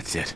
That's it.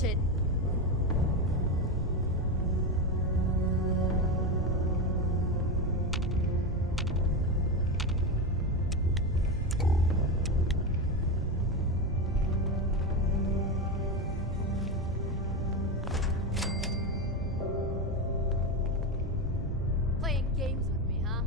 Shit. Playing games with me, huh?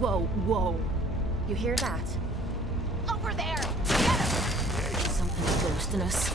Whoa, whoa. You hear that? Over there! Get him! Something's ghosting us.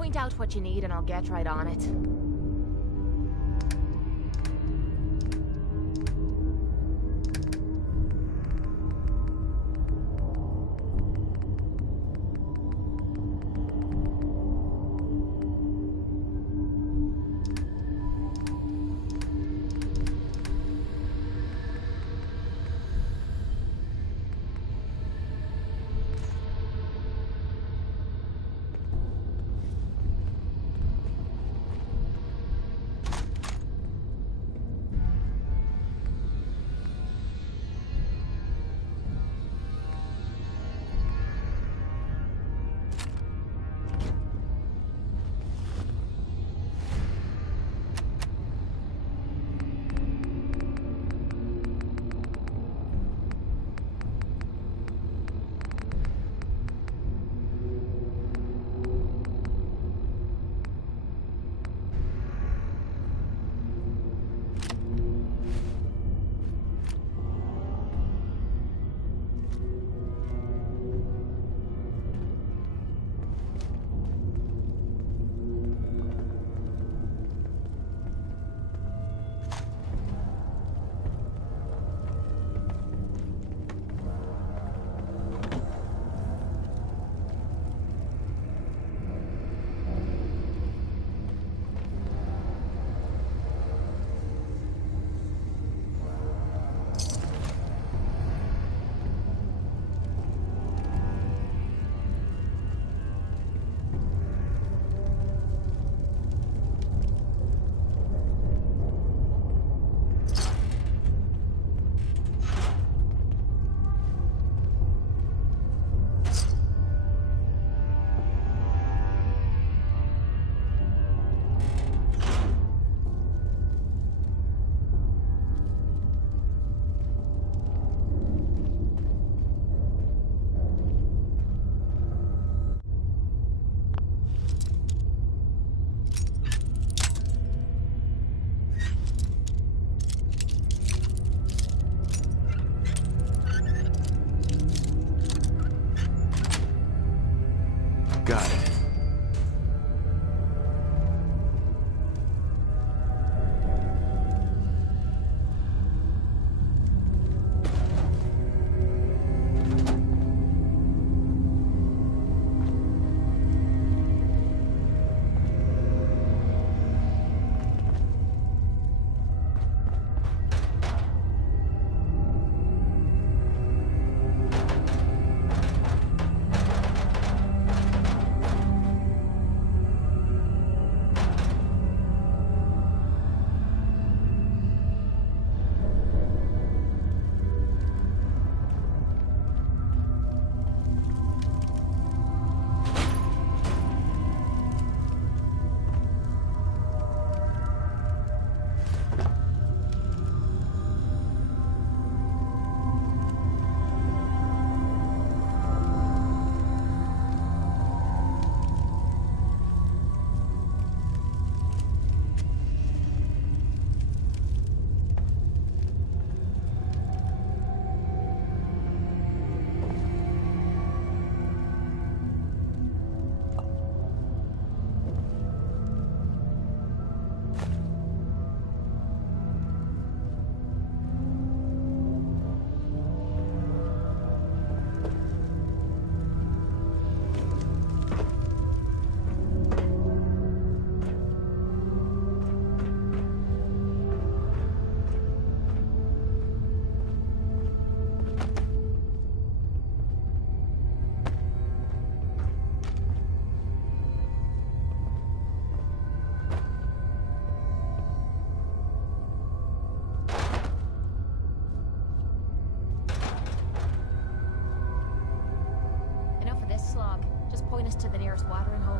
Point out what you need and I'll get right on it. Got it. Slog. Just point us to the nearest watering hole.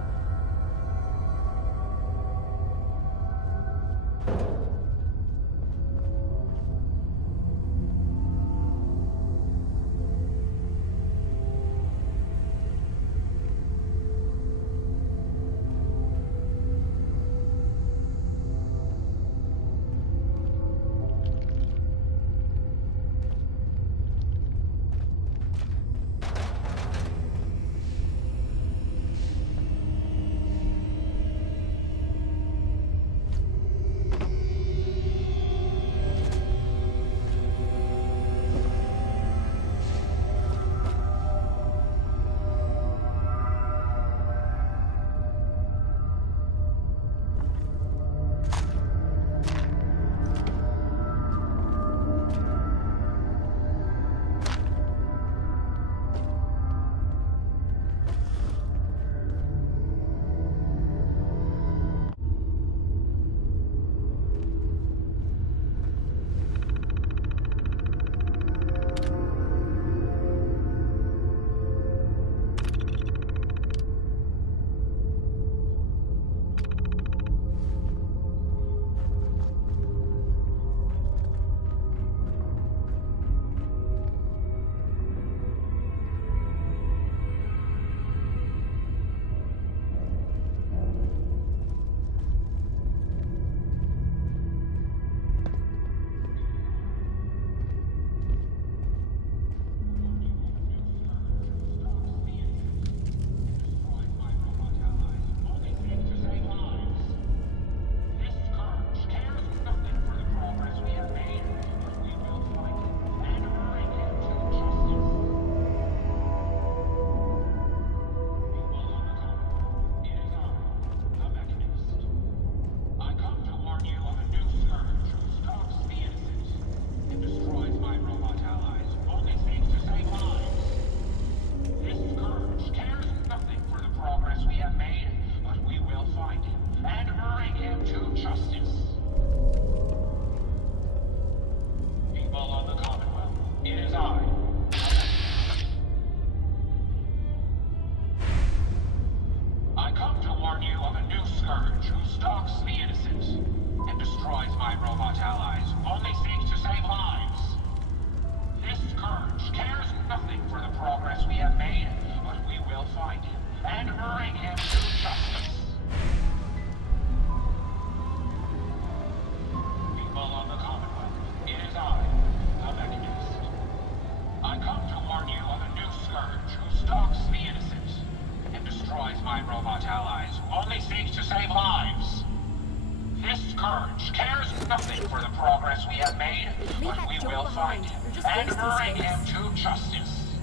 Scourge cares nothing for the progress we have made, Leave but that we Joe will find behind. him You're just and wasting bring space. him to justice.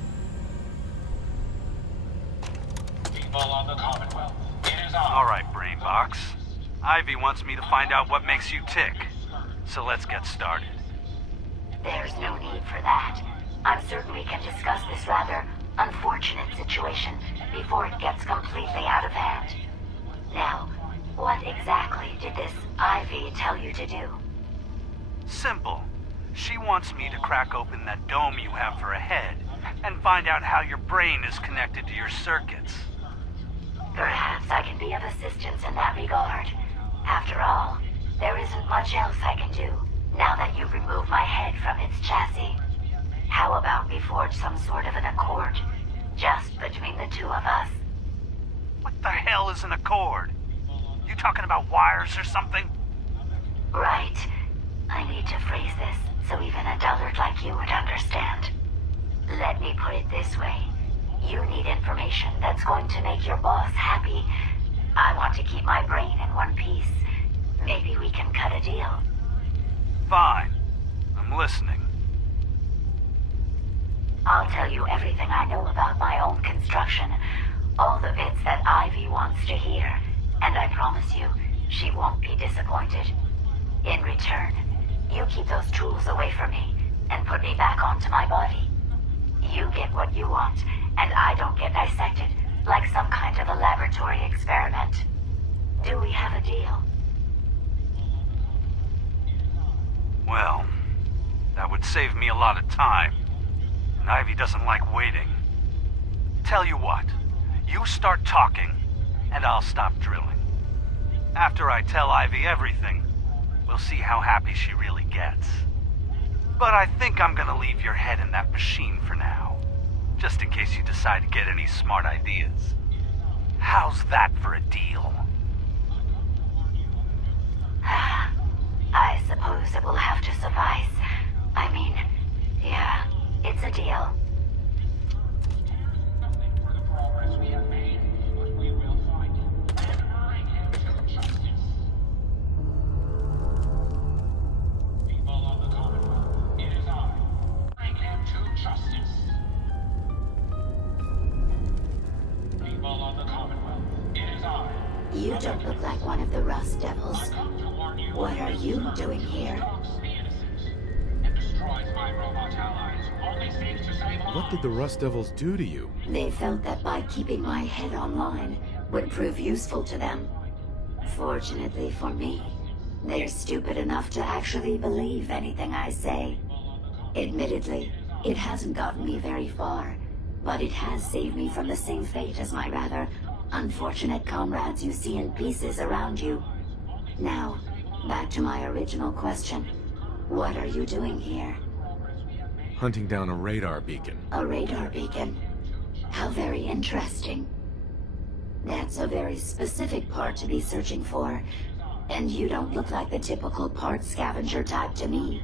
People of the Commonwealth, it is I. All right, Brainbox. Ivy wants me to find out what makes you tick. So let's get started. There's no need for that. I'm certain we can discuss this rather unfortunate situation before it gets completely out of hand. Now, what exactly did this Ivy tell you to do? Simple. She wants me to crack open that dome you have for a head and find out how your brain is connected to your circuits. Perhaps I can be of assistance in that regard. After all, there isn't much else I can do now that you've removed my head from its chassis. How about we forge some sort of an accord, just between the two of us? What the hell is an accord? You talking about wires or something? Right. I need to phrase this so even a dullard like you would understand. Let me put it this way. You need information that's going to make your boss happy. I want to keep my brain in one piece. Maybe we can cut a deal. Fine. I'm listening. I'll tell you everything I know about my own construction. All the bits that Ivy wants to hear. And I promise you, she won't be disappointed. In return, you keep those tools away from me and put me back onto my body. You get what you want, and I don't get dissected like some kind of a laboratory experiment. Do we have a deal? Well, that would save me a lot of time. And Ivy doesn't like waiting. Tell you what, you start talking, and I'll stop drilling. After I tell Ivy everything, we'll see how happy she really gets. But I think I'm gonna leave your head in that machine for now, just in case you decide to get any smart ideas. How's that for a deal? I suppose it will have to suffice. I mean, yeah, it's a deal. Nothing for the progress we have made, but we will find him and bring him to justice. People of the Commonwealth, it is I. Bring him to justice. People of the Commonwealth, it is I. You don't look like one of the Rust Devils. I come to warn you. What are you doing here? Stalks the innocent and destroys my robot allies. Only seeks to save lives. What did the Rust Devils do to you? They felt that by keeping my head online would prove useful to them. Fortunately for me, they're stupid enough to actually believe anything I say. Admittedly, it hasn't gotten me very far, but it has saved me from the same fate as my rather unfortunate comrades you see in pieces around you. Now, back to my original question. What are you doing here? Hunting down a radar beacon. A radar beacon? How very interesting. That's a very specific part to be searching for, and you don't look like the typical part scavenger type to me.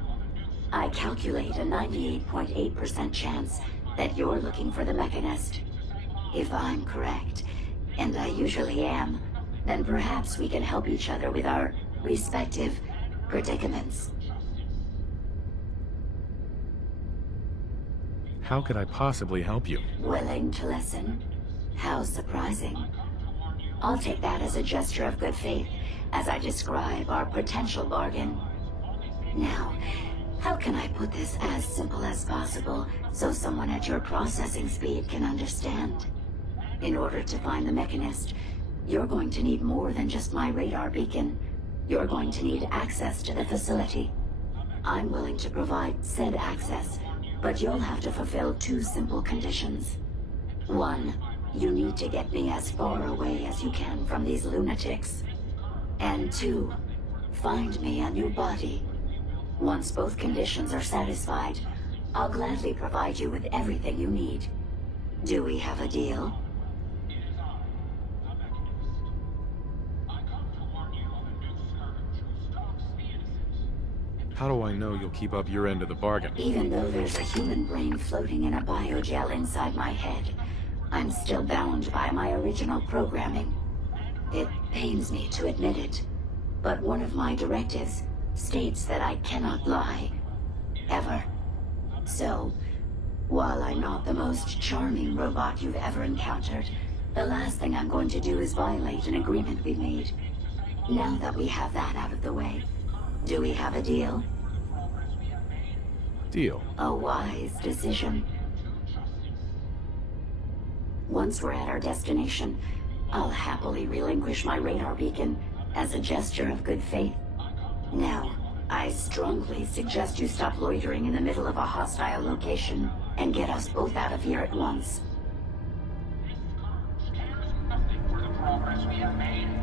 I calculate a 98.8% chance that you're looking for the Mechanist. If I'm correct, and I usually am, then perhaps we can help each other with our respective predicaments. How could I possibly help you? Willing to listen? How surprising. I'll take that as a gesture of good faith as I describe our potential bargain. Now, how can I put this as simple as possible so someone at your processing speed can understand? In order to find the Mechanist, you're going to need more than just my radar beacon. You're going to need access to the facility. I'm willing to provide said access, but you'll have to fulfill two simple conditions. One, you need to get me as far away as you can from these lunatics. And two, find me a new body. Once both conditions are satisfied, I'll gladly provide you with everything you need. Do we have a deal? How do I know you'll keep up your end of the bargain? Even though there's a human brain floating in a biogel inside my head, I'm still bound by my original programming. It pains me to admit it, but one of my directives states that I cannot lie. Ever. So, while I'm not the most charming robot you've ever encountered, the last thing I'm going to do is violate an agreement we made. Now that we have that out of the way, do we have a deal? Deal. A wise decision. Once we're at our destination, I'll happily relinquish my radar beacon as a gesture of good faith. Now, I strongly suggest you stop loitering in the middle of a hostile location and get us both out of here at once. Nothing for the progress we have made.